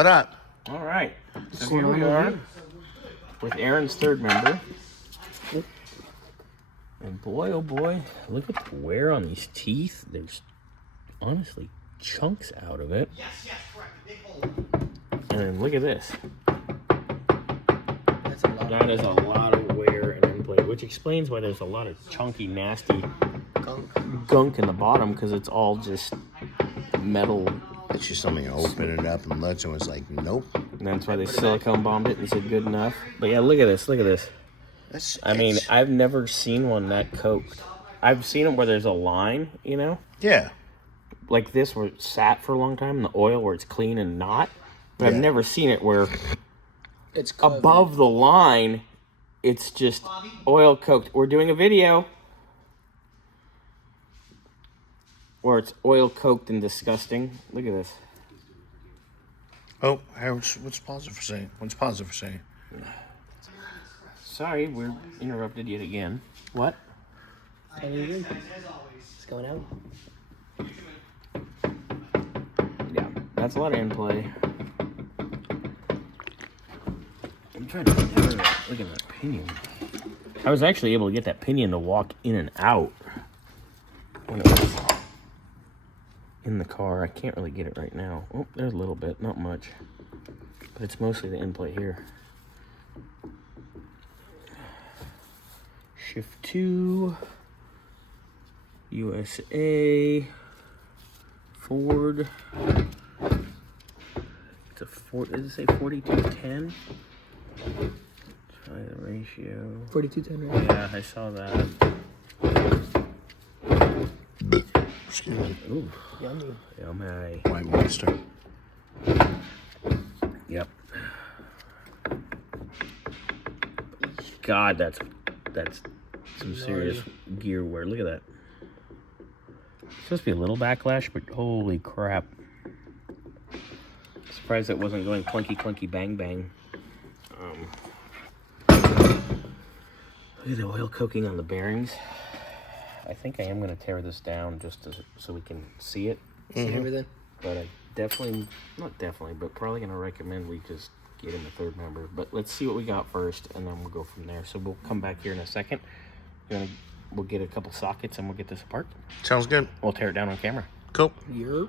What up? All right. So here we are with Aaron's third member. And boy, oh boy, look at the wear on these teeth. There's honestly chunks out of it. Yes, correct. Big hole. And then look at this. That's a lot. That is a lot of wear and endplay, which explains why there's a lot of chunky, nasty gunk in the bottom, because it's all just metal. It's just something to open it up and look, and was like, nope. And that's why they silicone bombed it and said good enough. But yeah, look at this. Look at this. I mean, I've never seen one that coked. I've seen them where there's a line, you know? Yeah. Like this, where it sat for a long time, and the oil where it's clean and not. But I've never seen it where it's covered. Above the line, it's just oil coked. We're doing a video where it's oil coked and disgusting. Look at this. Oh, what's positive for saying? What's positive for saying? Sorry, we're interrupted yet again. What? It's going out. Yeah, that's a lot of endplay. I'm trying to look at that pinion. I was actually able to get that pinion to walk in and out when it was in the car. I can't really get it right now. Oh, there's a little bit, not much. But it's mostly the endplay here. Shift 2, USA, Ford. It's a Ford, does it say 4210? Try the ratio. 4210, right? Yeah, I saw that. Excuse me. Ooh, Yummy. yummy. White monster. Yep. God, that's some serious gear wear. Look at that. It's supposed to be a little backlash, but holy crap. Surprised it wasn't going clunky, clunky, bang, bang. Look at the oil coking on the bearings. I think I am going to tear this down just so we can see it. See everything? But I not definitely, but probably going to recommend we just get him a third member. But let's see what we got first, and then we'll go from there. So we'll come back here in a second. We'll get a couple sockets, and we'll get this apart. Sounds good. We'll tear it down on camera. Cool. Yep.